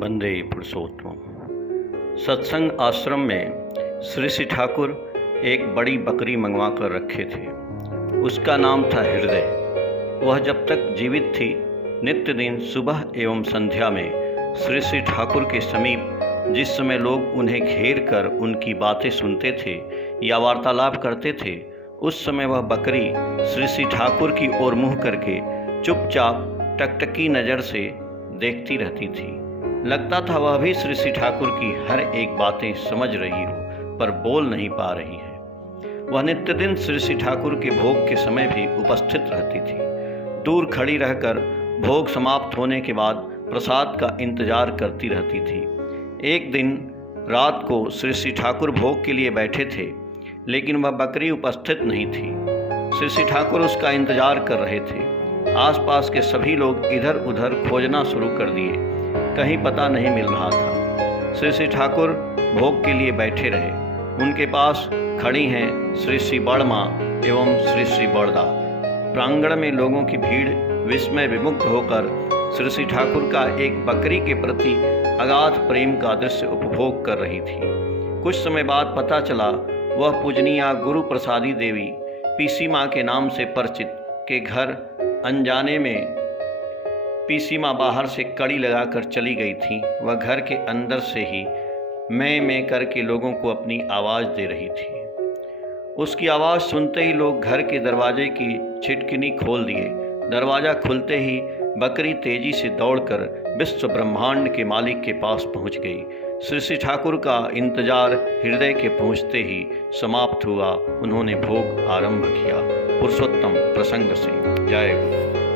वंदे पुरुषोत्तम। सत्संग आश्रम में श्री श्री ठाकुर एक बड़ी बकरी मंगवा कर रखे थे। उसका नाम था हृदय। वह जब तक जीवित थी नित्य दिन सुबह एवं संध्या में श्री श्री ठाकुर के समीप जिस समय लोग उन्हें घेर कर उनकी बातें सुनते थे या वार्तालाप करते थे, उस समय वह बकरी श्री श्री ठाकुर की ओर मुँह करके चुपचाप टकटकी नज़र से देखती रहती थी। लगता था वह भी श्री श्री ठाकुर की हर एक बातें समझ रही हो, पर बोल नहीं पा रही है। वह नित्य दिन श्री श्री ठाकुर के भोग के समय भी उपस्थित रहती थी। दूर खड़ी रहकर भोग समाप्त होने के बाद प्रसाद का इंतजार करती रहती थी। एक दिन रात को श्री श्री ठाकुर भोग के लिए बैठे थे, लेकिन वह बकरी उपस्थित नहीं थी। श्री श्री ठाकुर उसका इंतजार कर रहे थे। आसपास के सभी लोग इधर उधर खोजना शुरू कर दिए, कहीं पता नहीं मिल रहा था। श्री श्री ठाकुर भोग के लिए बैठे रहे। उनके पास खड़ी हैं श्री श्री बड़मा एवं श्री श्री बड़दा। प्रांगण में लोगों की भीड़ विस्मय विमुग्ध होकर श्री श्री ठाकुर का एक बकरी के प्रति अगाध प्रेम का दृश्य उपभोग कर रही थी। कुछ समय बाद पता चला वह पूजनीया गुरु प्रसादी देवी पीसी माँ के नाम से परिचित के घर अनजाने में पीसी माँ बाहर से कड़ी लगाकर चली गई थी। वह घर के अंदर से ही मैं करके लोगों को अपनी आवाज़ दे रही थी। उसकी आवाज़ सुनते ही लोग घर के दरवाजे की छिटकिनी खोल दिए। दरवाज़ा खुलते ही बकरी तेजी से दौड़कर विश्व ब्रह्मांड के मालिक के पास पहुंच गई। श्री श्री ठाकुर का इंतजार हृदय के पहुंचते ही समाप्त हुआ। उन्होंने भोग आरंभ किया। पुरुषोत्तम प्रसंग से जय गुरु।